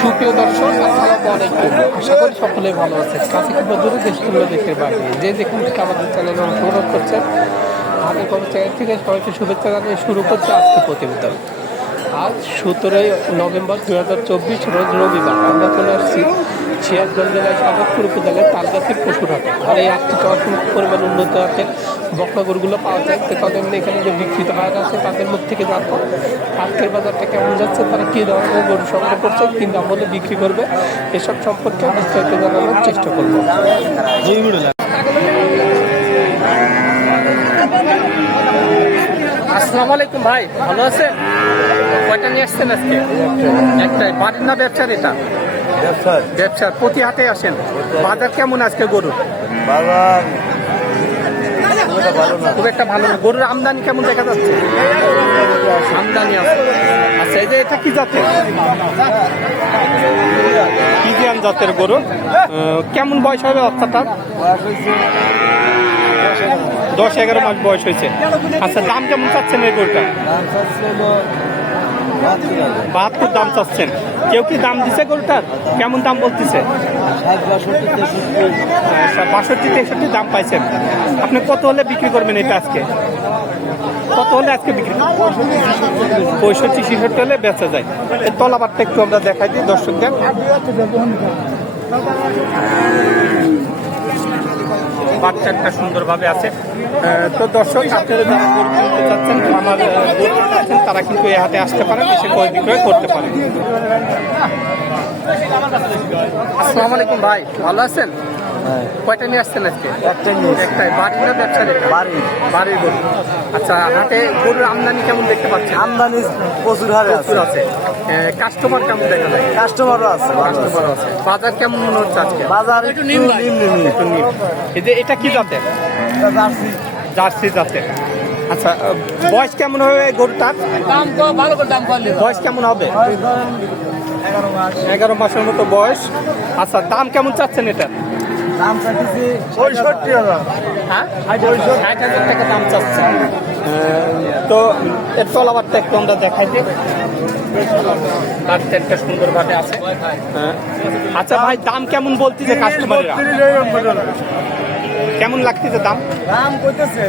সুপ্রিয় দর্শক, আসসালামু আশা করি সকলে ভালো আছেন। কাছে কিংবা দূরে দেশ দেখতে পারবে যে যেখান থেকে আমাদের চ্যানেলে অংশগ্রহণ করছেন আমাদের কোনো চ্যানেল থেকে সবাইকে শুভেচ্ছা জানিয়ে শুরু করছে আজকে প্রতিবেদন। আজ সতেরোই নভেম্বর দু হাজার চব্বিশ রোজ রবিবার। আমরা চলে আসছি সিরাজগঞ্জ জেলায় সাগরপুর উপজেলার তালগাছির পশুর হাটে আর এই হাটটিতে অসংখ্য পরিমাণ উন্নত হাটের বকনাগরগুলো পাওয়া যায় তো তাদের এখানে যে বিক্রিত ভাড়া আছে তাদের মধ্যে থেকে জানব আজকের বাজারটা কেমন যাচ্ছে তারা কী ধরনের গরু সংগ্রহ করছে কী দাম হলে বিক্রি করবে এসব সম্পর্কে বিস্তারিত জানানোর চেষ্টা করব। আসসালামু আলাইকুম ভাই ভালো আছেন? কয়টা নিয়ে আসছেন আজকে? একটাই বাড়ির না ব্যবসার এটা? ব্যবসার। প্রতি হাটে আসেন। বাজার কেমন আজকে বাজার খুব একটা ভালো না। গরুর আমদানি কেমন দেখা যাচ্ছে? আমদানি আছে। আচ্ছা এই যে এটা কি জাতের? পিজিয়ান জাতের গরু। কেমন বয়স হবে বাচ্চাটার? বয়স দশ এগারো মাস বয়স হয়েছে। আচ্ছা দাম কেমন চাচ্ছেন এই গরুটা বাহাত্তর। দাম চাচ্ছেন। কেউ কি দাম দিছে গরুটার? কেমন দাম বলতেছে? বাষট্টি, তেষট্টি দাম পাইছেন। আপনি কত হলে বিক্রি করবেন এটা আজকে? কত হলে আজকে বিক্রি পঁয়ষট্টি, ছেষট্টি হলে বেচা যায়। এর তলাবারটা একটু আমরা দেখাই দিই দর্শকদের বাচ্চাটা সুন্দরভাবে আছে। তো দর্শক আপনারা যারা গরু কিনতে চাচ্ছেন, আমার আছেন তারা কিন্তু এ হাতে আসতে পারেন এসে ক্রয় বিক্রয় করতে পারেন আসসালামু আলাইকুম ভাই, ভালো আছেন? কয়টা নিয়ে আসছেন আজকে? একটা নিয়েছি। একটাই। বাড়ির না ব্যবসার এটা বাড়ি। বাড়ির গরু। আচ্ছা হাটে গরুর আমদানি কেমন দেখতে পাচ্ছেন? আমদানি প্রচুর হারে আছে। প্রচুর আছে। কাস্টমার কেমন দেখা যায়? কাস্টমারও আছে কাস্টমার আছে। বাজার কেমন মনে হচ্ছে আজকে? বাজার একটু নিম্ন নিম্ন একটু। এই যে এটা কি জাতের? জার্সি। জার্সি জাতের। আচ্ছা বয়স কেমন হবে গরুটার? দাম তো ভালো করে দাম করলে বয়স কেমন হবে? এগারো মাস। এগারো মাসের মতো বয়স। আচ্ছা দাম কেমন চাচ্ছেন এটা দাম চাইতেছি পঁয়ষট্টি হাজার। হ্যাঁ? ষাট হাজার। টাকা দাম চাচ্ছে। তো এর তলাবারটা একটু আমরা দেখাই দিই। বাচ্চাটা সুন্দরভাবে আছে। হ্যাঁ। আচ্ছা ভাই দাম কেমন বলতেছে কাস্টমাররা কেমন লাগতেছে দাম? দাম করতেছে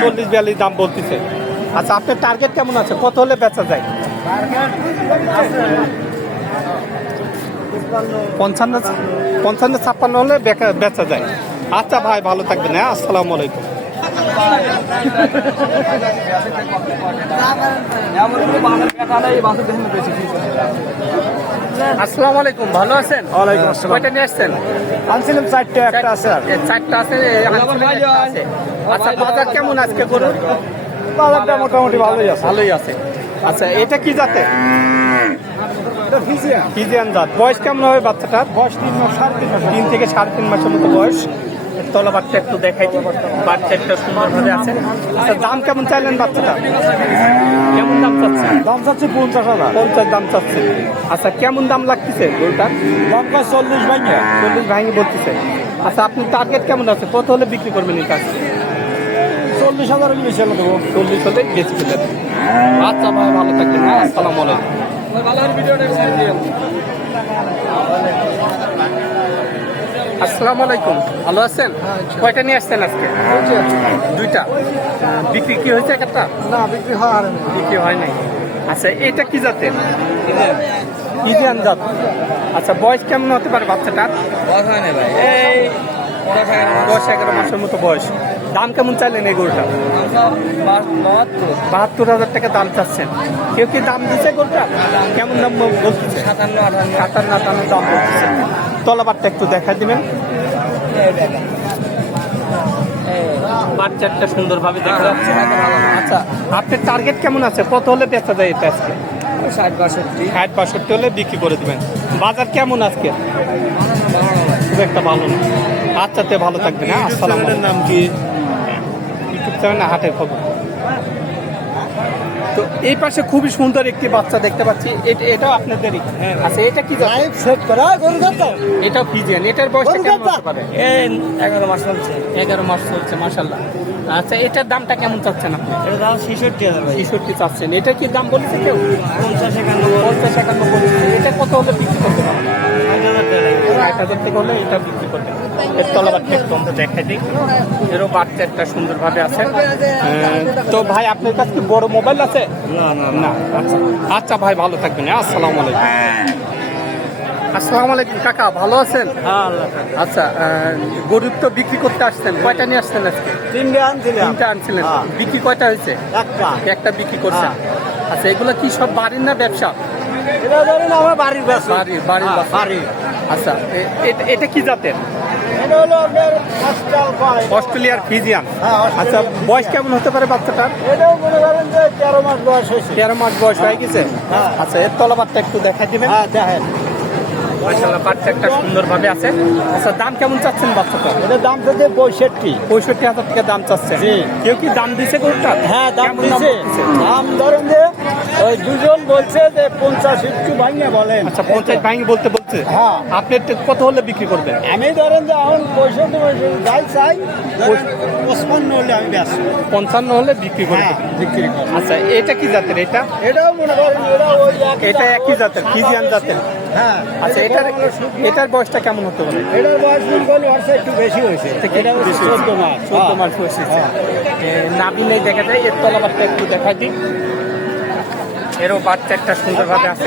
চল্লিশ। বিয়াল্লিশ দাম বলতেছে। আচ্ছা আপনার টার্গেট কেমন আছে? কত হলে বেচা যায়? পঞ্চান্ন পঞ্চান্ন ছাপ্পান্ন হলে বেচা যায়। আচ্ছা ভাই ভালো থাকবেন হ্যাঁ? আসসালামু আলাইকুম। আসসালামু আলাইকুম ভালো আছেন? ওয়ালাইকুম আসসালাম। কয়টা নিয়ে আসছেন? আনছিলাম চারটে একটা আছে আর। চারটা আছে। আচ্ছা বাজার কেমন আজকে গরুর? বাজারটা মোটামুটি ভালোই আছে। ভালোই আছে। আচ্ছা এটা কি জাতে ফিজিয়া ফিজিয়ান। জাত। বয়স কেমন হবে বাচ্চাটার? বয়স তিন মাস সাড়ে তিন মাস। তিন থেকে সাড়ে তিন মাসের মতো বয়স। তলা বাচ্চা একটু দেখাই বাচ্চা একটা সুন্দরভাবে আছে। আচ্ছা দাম কেমন চাইলেন বাচ্চাটা? কেমন দাম চাচ্ছেন? দাম চাচ্ছে পঞ্চাশ হাজার। পঞ্চাশ দাম চাচ্ছে আচ্ছা কেমন দাম লাগতেছে গরুটার? লঙ্কা চল্লিশ ভাঙে। চল্লিশ ভাঙি বলতেছে। আচ্ছা আপনি টার্গেট কেমন আছে? কত হলে বিক্রি করবেন এই কাজ? চল্লিশ হাজার বেশি হলে দেবো। চল্লিশ হলে বেশি আচ্ছা ভাই ভালো থাকবেন হ্যাঁ আসসালামু আলাইকুম। আসসালামু আলাইকুম। ভালো আছেন? কয়টা নিয়ে আসছেন আজকে? দুইটা। বিক্রি কি হয়েছে একটা? না বিক্রি হয় আর বিক্রি হয় নাই। আচ্ছা এটা কি জাতের? ইন্ডিয়ান জাত। আচ্ছা বয়স কেমন হতে পারে বাচ্চাটার? এই দশ এগারো মাসের মতো বয়স। দাম কেমন চাইলেন এই গরুটা? বাহাত্তর। হাজার টাকা দাম চাচ্ছেন। কেউ কি দাম দিচ্ছে গরুটা? কেমন দাম বলতেছে? সাতান্ন আটান্ন। আটান্ন দাম বলতেছে। তলাবারটা একটু দেখা দিবেন। বাচ্চাটা সুন্দরভাবে দেখা যাচ্ছে। আচ্ছা আপনার টার্গেট কেমন আছে? কত হলে বেচা যায় এটা আজকে? ষাট বাষট্টি। ষাট বাষট্টি হলে বিক্রি করে দেবেন। বাজার কেমন আজকে? খুব একটা ভালো না। আচ্ছা তে ভালো থাকবেন হ্যাঁ আসসালাম নাম কি? ইউটিউব চ্যানেল হাটের খবর। তো এই পাশে খুবই সুন্দর একটি বাচ্চা দেখতে পাচ্ছি। এটা এটাও আপনাদেরই আচ্ছা এটা কি জাত? সেট করা এটাও ফিজিয়ান এটার বয়সটা গরু কেমন হতে পারে? মাস চলছে। এগারো মাস চলছে মাসাল্লাহ আচ্ছা এটার দামটা কেমন চাচ্ছেন আপনি? এটা দাম ছেষট্টি হাজার ভাই। ছেষট্টি চাচ্ছেন। এটা কি দাম বলেছে কেউ? পঞ্চাশ একান্ন পঞ্চাশ একান্ন বলেছে। হলে বিক্রি করতে করবেন ষাট হাজার থেকে হলে এটা বিক্রি এর তলাবারটা একটু আমরা দেখাই দিই। এরও বাচ্চা একটা সুন্দরভাবে আছে। আহ, তো ভাই আপনার কাছে কি বড় মোবাইল আছে? না আচ্ছা। আচ্ছা ভাই ভালো থাকবেন। হ্যাঁ, আসসালামু আলাইকুম। আসসালামু আলাইকুম কাকা ভালো আছেন? আচ্ছা আহ, গরুর তো বিক্রি করতে আসছেন কয়টা নিয়ে আসছেন আজকে? তিনটে আনছিলেন। হ্যাঁ। বিক্রি কয়টা হয়েছে? একটা। একটা বিক্রি করছেন। আচ্ছা এগুলো কি সব বাড়ির না ব্যবসা? এটা ধরেন আমার বাড়ির ব্যবসা। বাড়ির বাড়ির হ্যাঁ, আচ্ছা এটা- কি জাতের? হলো আপনার অস্ট্রেলিয়ার ফিজিয়ান। হ্যাঁ, আচ্ছা বয়স কেমন হতে পারে বাচ্চাটার? এটাও মনে করেন যে তেরো মাস বয়স হয়েছে। তেরো মাস বয়স হয়ে গেছে? হ্যাঁ। আচ্ছা এর তলাবারটা একটু দেখাই দিবেন। হ্যাঁ দেখেন। মাশাআল্লাহ বাচ্চা একটা সুন্দরভাবে আছে। আচ্ছা দাম কেমন চাচ্ছেন বাচ্চাটা এটার দাম তো পঁয়ষট্টি। পঁয়ষট্টি হাজার টাকা দাম চাচ্ছে। কেউ কি দাম দিছে গরুটা হ্যাঁ দাম দিছে। দাম ধরেন যে ওই দুজন বলছে যে পঞ্চাশ একটু ভাঙে বলেন। আচ্ছা পঞ্চায়েত ব্যাংক বলতে বলছে? হ্যাঁ। আপনি কত হলে বিক্রি করবেন? আমি ধরেন যে এখন পঁয়ষট্টি যাই চাই পঁচপান্ন হলে আমি ব্যস্ত। পঞ্চান্ন হলে বিক্রি করে হ্যাঁ বিক্রি করি। আচ্ছা এটা কি জাতের এটা? এটাও মনে করেন এটা ওই এটা একই জাতের ফিজিয়ান জাতের? হ্যাঁ আচ্ছা এটার এটার বয়সটা কেমন হতে পারে? এটার বয়স মনে করলে হচ্ছে একটু বেশি হয়েছে। এটা চোদ্দ মাস। চোদ্দ মাস বয়সে নাবি নেই দেখা যায় এর তলাবারটা একটু দেখা দিই। এরও বাচ্চা একটা সুন্দরভাবে আছে।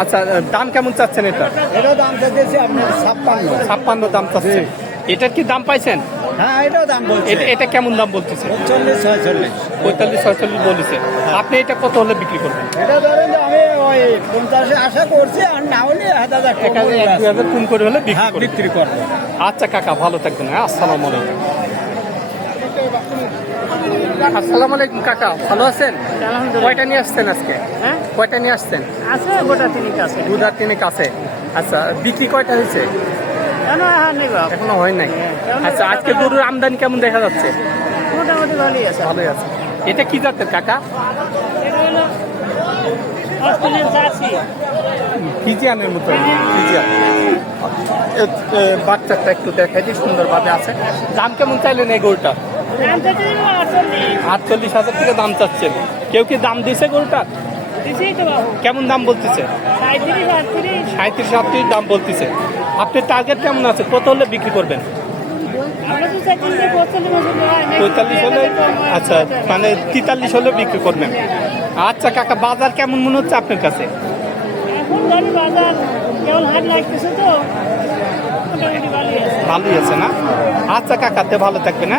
আচ্ছা দাম কেমন চাচ্ছেন এটা? এটাও দাম চাইতেছি আপনার ছাপ্পান্ন। ছাপ্পান্ন দাম চাচ্ছেন। এটার কি দাম পাইছেন? হ্যাঁ এটাও দাম বলছে। এটা এটা কেমন দাম বলতেছে? চল্লিশ ছয়চল্লিশ। পঁয়তাল্লিশ ছয়চল্লিশ বলেছে আপনি এটা কত হলে বিক্রি করবেন? এটা ধরেন যে আমি ওই পঞ্চাশে আশা করছি আর না হলে এক হাজার এক হাজার কম করে হলে বিক্রি হ্যাঁ বিক্রি করব। আচ্ছা কাকা ভালো থাকবেন হ্যাঁ আসসালামু আলাইকুম। আসসালামু আলাইকুম কাকা। ভালো আছেন? কয়টা নিয়ে আসছেন আজকে? হ্যাঁ? কয়টা নিয়ে আসছেন? আছে গোটা তিনিক আছে। দুধার তিনে কাছে আচ্ছা বিক্রি কয়টা হয়েছে? কেন হ্যাঁ নেই এখনও হয় নাই? আচ্ছা আজকে গরুর আমদানি কেমন দেখা যাচ্ছে? মোটামুটি ভালোই আছে। ভালোই আছে। এটা কি জাতের কাকা? ফিজিয়ানের মতো। ফিজিয়ান। বাচ্চাটা একটু দেখাই দিই সুন্দরভাবে আছে। দাম কেমন চাইলেন এই গরুটা আটচল্লিশ হাজার থেকে দাম চাচ্ছেন। কেউ কি দাম দিছে গরুটা? দিছি তো বাবু। কেমন দাম বলতেছে? সাঁত্রিশ আটত্রিশ। দাম বলতেছে। আপনি টার্গেট কেমন আছে? কত হলে বিক্রি করবেন? পঁয়তাল্লিশ হয় হলে? আচ্ছা মানে তেতাল্লিশ হলে বিক্রি করবেন। আচ্ছা কাকা বাজার কেমন মনে হচ্ছে আপনার কাছে? ভালোই আছে। ভালোই আছে না? আচ্ছা কাকাতে ভালো থাকবে না